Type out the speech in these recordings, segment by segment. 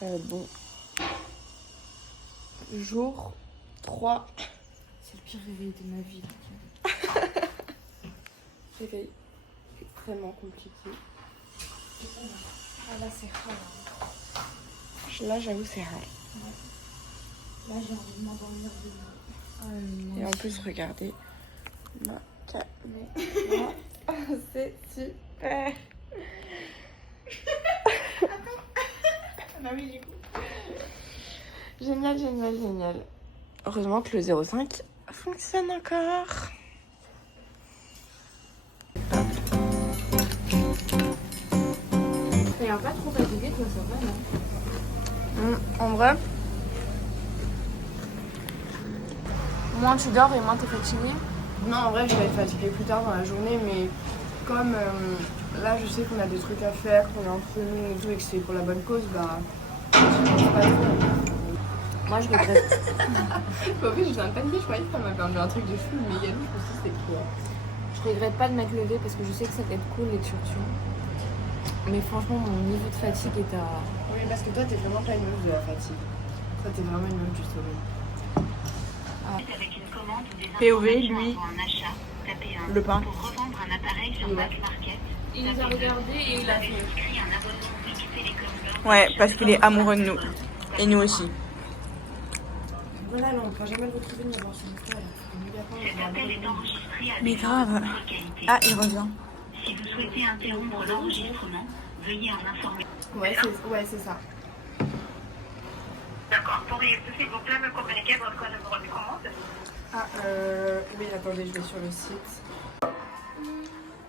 Bon. Jour 3. C'est le pire réveil de ma vie. Réveil extrêmement compliqué. Ah là c'est rare. Là j'avoue c'est rare. Ouais. Là j'ai envie de m'endormir demain. Et en plus regardez ma caméra. C'est super. Bah oui du coup. Génial, génial, génial. Heureusement que le 05 fonctionne encore. Ça a pas trop fatigué toi, ça va non? En vrai, Moins tu dors et moins t'es fatigué. non, en vrai, je vais être fatiguée plus tard dans la journée, mais comme là, je sais qu'on a des trucs à faire, qu'on est entre nous et tout, et que c'est pour la bonne cause, bah, je pense pas trop. Moi je regrette. En fait, je viens de paniquer, je croyais que ça m'avait enlevé un truc de fou, mais Yannou, je pense que c'était quoi. Je regrette pas de m'être levée parce que je sais que ça va être cool l'excursion. Mais franchement mon niveau de fatigue est à... Oui, parce que toi, t'es vraiment pas une meuf de la fatigue. Toi, t'es vraiment une meuf du sommeil. POV, lui, le pain. Il nous a regardé et il a fait... Ouais, parce qu'il est amoureux de nous. Et nous aussi. Voilà, là, on ne pourra jamais le retrouver ni avoir son frère. Mais grave. Ah, il revient. Si vous souhaitez interrompre l'enregistrement, veuillez en informer. Ouais, c'est ça. D'accord. Pourriez-vous s'il vous plaît me communiquer votre numéro de commande? Ah, oui, attendez, je vais sur le site.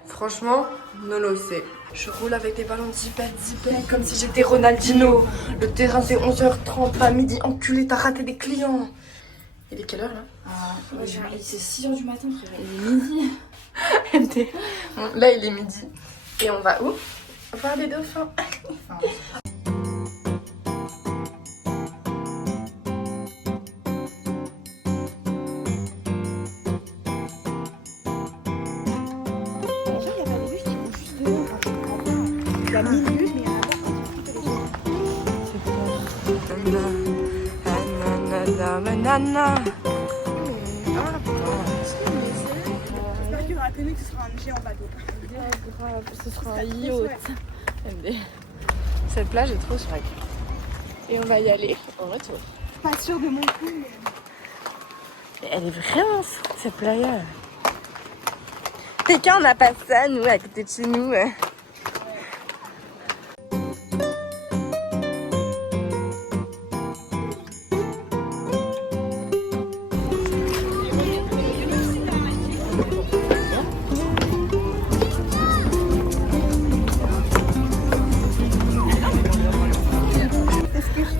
Franchement, Nolo, c'est... Je roule avec des ballons zipette, comme si j'étais Ronaldinho. Le terrain, c'est 11h30, à midi, enculé, t'as raté des clients. Il est quelle heure, là? C'est 6h du matin, frère. Il est midi. MT. Bon, là, il est midi. Et on va où? Voir des dauphins. Il y a 1000 minutes, mais il y en a J'espère qu'il y aura tenu que ce sera un géant bateau. Grave, ce sera un yacht. Cette plage est trop chouette. Et on va y aller au retour. Pas sûre de mon coup, Mais elle est vraiment fou, cette playa. Pékin, on n'a pas ça, nous, à côté de chez nous.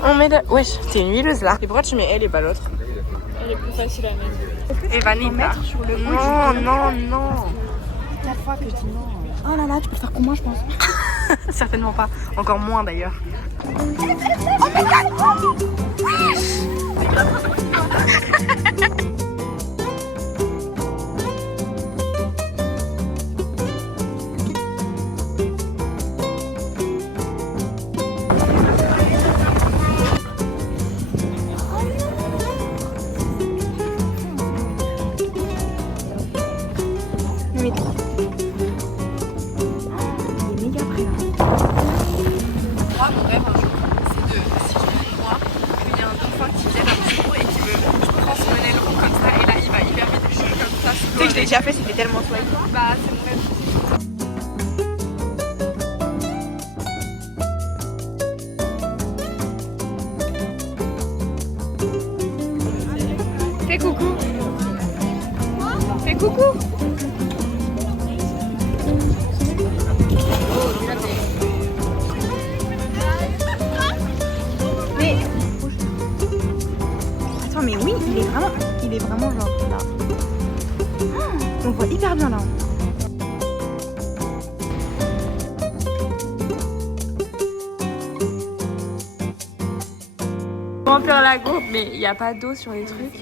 On met de... Wesh, c'est une huileuse là. Et pourquoi tu mets elle et pas l'autre? Elle est plus facile à mettre. Et Vanita. Non, non, non. 4 fois que je dis non. Oh là là, tu peux faire comme moi, je pense. Certainement pas. Encore moins d'ailleurs. Moi, mon rêve un jour, c'est de, si je monte moi, qu'il y a un dauphin qui jette un petit coup et qui veut transmener le rond comme ça, et là il va hyper vite, je suis comme ça. Tu sais que je l'ai déjà fait, c'était tellement chouette. Bah, c'est mon rêve. Fais coucou. Fais coucou. Mais... Attends, mais oui, il est vraiment genre là. On voit hyper bien là. Remplir la gourde, mais il n'y a pas d'eau sur les trucs.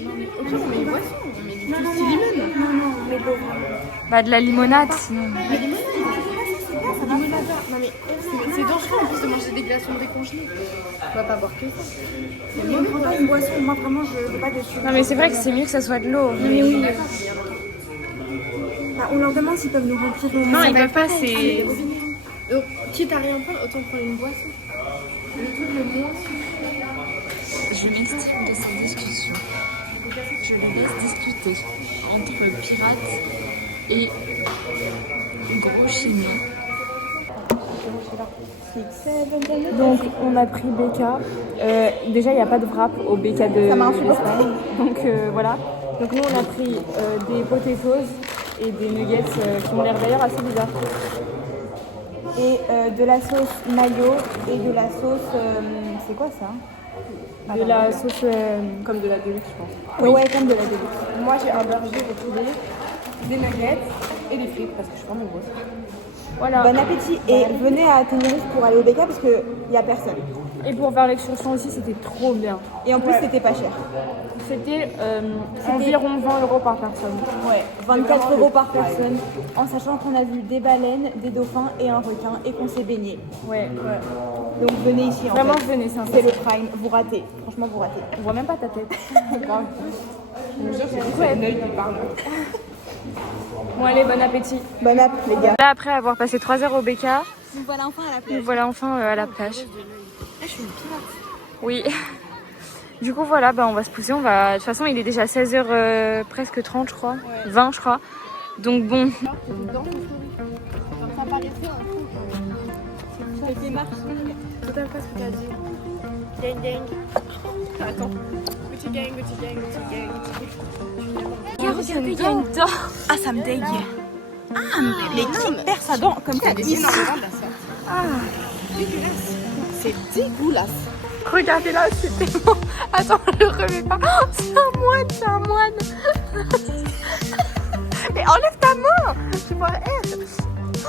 Bah de la limonade sinon. Non mais c'est dangereux en plus de manger des glaçons décongelés. On va pas boire que ça. C'est mieux prends pas une boisson, moi vraiment je veux pas de sucre. Non mais c'est vrai que c'est mieux que ça soit de l'eau. Mais oui. Bah, on leur demande s'ils peuvent nous remplir. Non, ils peuvent pas, c'est... Donc, quitte à rien prendre, autant prendre une boisson. Le truc le moins Je m'exprime de cette discussion. Je les laisse discuter entre pirates et gros chinois. Donc on a pris BK. Déjà il n'y a pas de wrap au BK de Ça m'a insupporté. Donc voilà. Donc nous on a pris des potatoes et des nuggets qui ont l'air d'ailleurs assez bizarres. Et de la sauce mayo et de la sauce... c'est quoi ça? De la sauce comme de la Deluxe je pense. Ouais, comme de la délice. Moi j'ai un burger au poulet, des nuggets et des frites parce que je suis vraiment grosse. Voilà. Bon appétit et venez à Tenerife pour aller au BK parce qu'il n'y a personne. Et pour faire l'excursion aussi c'était trop bien. Et en plus c'était pas cher. C'était environ 20 € par personne. Ouais, 24 € par personne, en sachant qu'on a vu des baleines, des dauphins et un requin et qu'on s'est baigné. Ouais. Donc venez ici en Vraiment fait. venez, C'est le prime, vous ratez. Franchement vous ratez. On voit même pas ta tête. Grave. Je me jure c'est un œil qui parle. Bon allez, bon appétit. Bon app les gars. Là après avoir passé 3 heures au BK, Nous voilà enfin à la plage. nous voilà enfin à la plage. Je suis une pirate. Oui. Du coup voilà, on va se pousser. On va... De toute façon il est déjà 16h presque 30 je crois. 20 je crois. Donc bon. Ça paraissait un fou. Ça fait marcher. Total pas ce que t'as dit. Gang gang. Attends. Petit gang, petit gang, petit gang. Regardez, il y a une dent. Ah ça me dégue. Ah mais les qui perd sa dent comme ça ici. Dégueulasse. C'est dégueulasse. Regardez là, c'est tellement... Attends, je le remets pas. Oh, c'est un moine. Mais enlève ta main. Tu vois,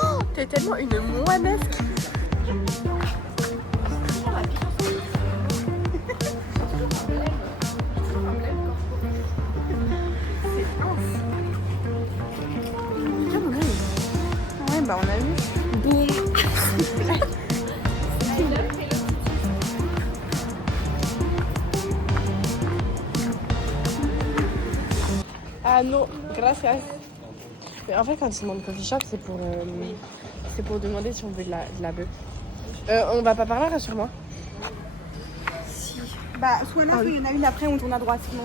oh, t'es tellement une moinesque. Ouais bah on a vu. Boum. Ah non, gracias. Mais en fait, quand ils demandent coffee shop, c'est pour demander si on veut de la bœuf. On va pas par là, rassure-moi. Bah soit là, soit il y en a une après on tourne à droite. Sinon...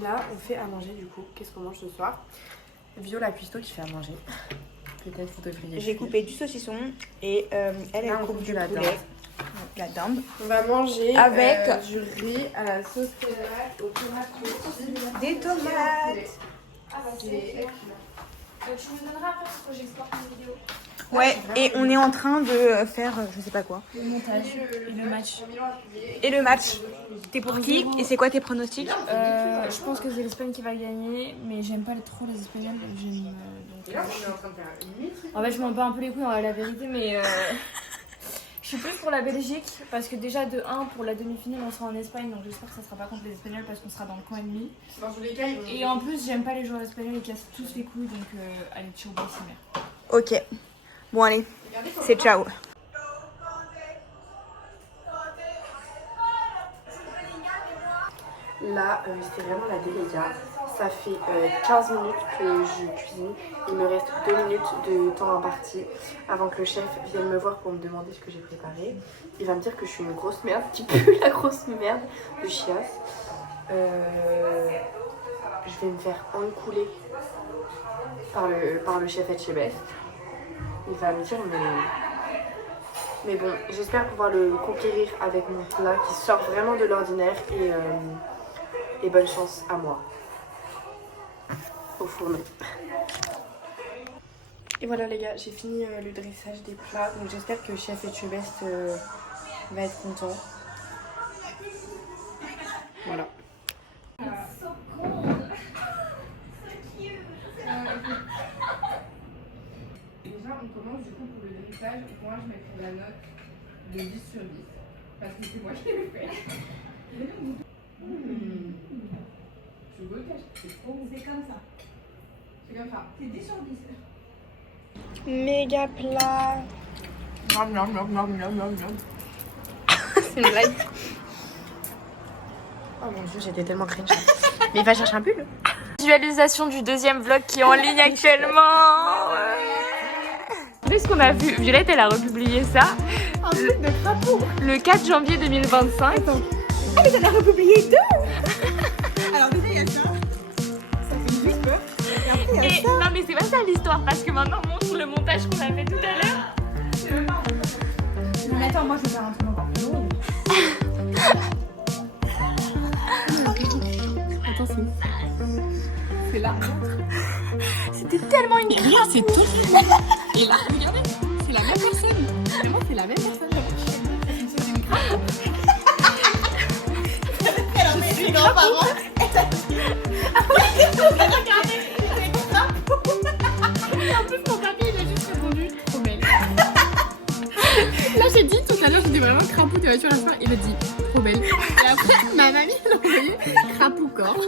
Là, on fait à manger du coup. Qu'est-ce qu'on mange ce soir? Viola Cuisto qui fait à manger. Peut-être vous devriez. J'ai coupé du saucisson et elle on coupe coupe du de la poulet. dinde. La dinde. On va manger Avec du riz à la sauce tomate, aux tomates rôties. des tomates. Tu me donneras après parce que j'exporte une vidéo. Ouais, et on est en train de faire je sais pas quoi. Le montage et le match. Et le match. T'es pour qui? Et c'est quoi tes pronostics? Je pense que c'est l'Espagne qui va gagner, mais j'aime pas trop les Espagnols. En fait, je m'en bats un peu les couilles, la vérité, mais je suis plus pour la Belgique parce que déjà de 1 pour la demi-finale, on sera en Espagne, donc j'espère que ça sera pas contre les Espagnols parce qu'on sera dans le camp ennemi. Dans tous les cas, Et en plus, j'aime pas les joueurs espagnols, ils cassent tous les couilles, donc allez, ciao, bye, c'est merde. Ok. Bon allez, c'est ciao. Là, c'est vraiment la délégat. Ça fait 15 minutes que je cuisine. Il me reste 2 minutes de temps imparti avant que le chef vienne me voir pour me demander ce que j'ai préparé. Il va me dire que je suis une grosse merde, qui pue la grosse merde de chiasse. Je vais me faire encouler par le chef Etchebest. Il va me dire mais bon, j'espère pouvoir le conquérir avec mon plat qui sort vraiment de l'ordinaire et bonne chance à moi au fourneau. Et voilà les gars, j'ai fini le dressage des plats, donc j'espère que chef Etchebest va être content. Voilà. Déjà on commence du coup pour le dressage, moi je mettrai la note de 10 sur 10 parce que c'est moi qui l'ai fait. Tu goûtes, c'est trop bon. C'est comme ça. Méga plat. C'est une blague. Oh mon dieu, j'étais tellement cringe. Mais va chercher un pull. Visualisation du deuxième vlog qui est en ligne actuellement. Vous savez ce qu'on a vu? Violette, elle a republié ça. Un truc de crapaud. Le 4 janvier 2025. Ah mais j'en ai republié 2. Alors déjà il y a ça. Ça fait juste peur. Et après il y a Et ça. non mais c'est pas ça l'histoire parce que maintenant on montre le montage qu'on a fait tout à l'heure. Non mais attends, moi je vais faire un truc encore plus long. Attends, c'est là. C'était tellement une Regarde, c'est tout. Et là, regardez, c'est la même personne. Vraiment, c'est la même personne. C'est une crabe. Elle a fait ses grands-parents. Regardez, en plus mon papy il a juste répondu trop belle. Là j'ai dit tout à l'heure, j'étais vraiment crapaud de voiture à la fin, il a dit trop belle. Et après ma mamie l'a envoyé crapaud corps.